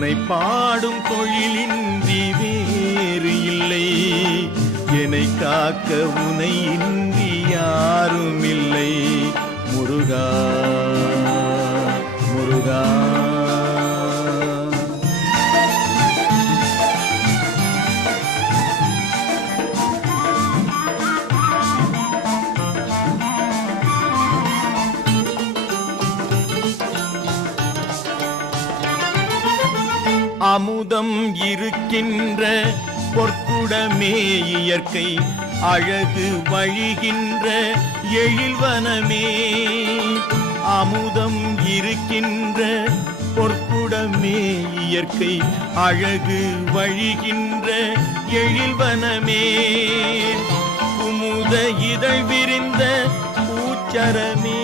உனை பாடும் தொழிலின்றி வேறு இல்லை. என்னை காக்க உனை இன்றி யாரும் இல்லை. முருகா முருகா. அமுதம் இருக்கின்ற பொற்குடமே இயற்கை அழகு வழிகின்ற எழில்வனமே. அமுதம் இருக்கின்ற பொற்குடமே இயற்கை அழகு வழிகின்ற எழில்வனமே. குமுத இதழ் விரிந்த பூச்சரமே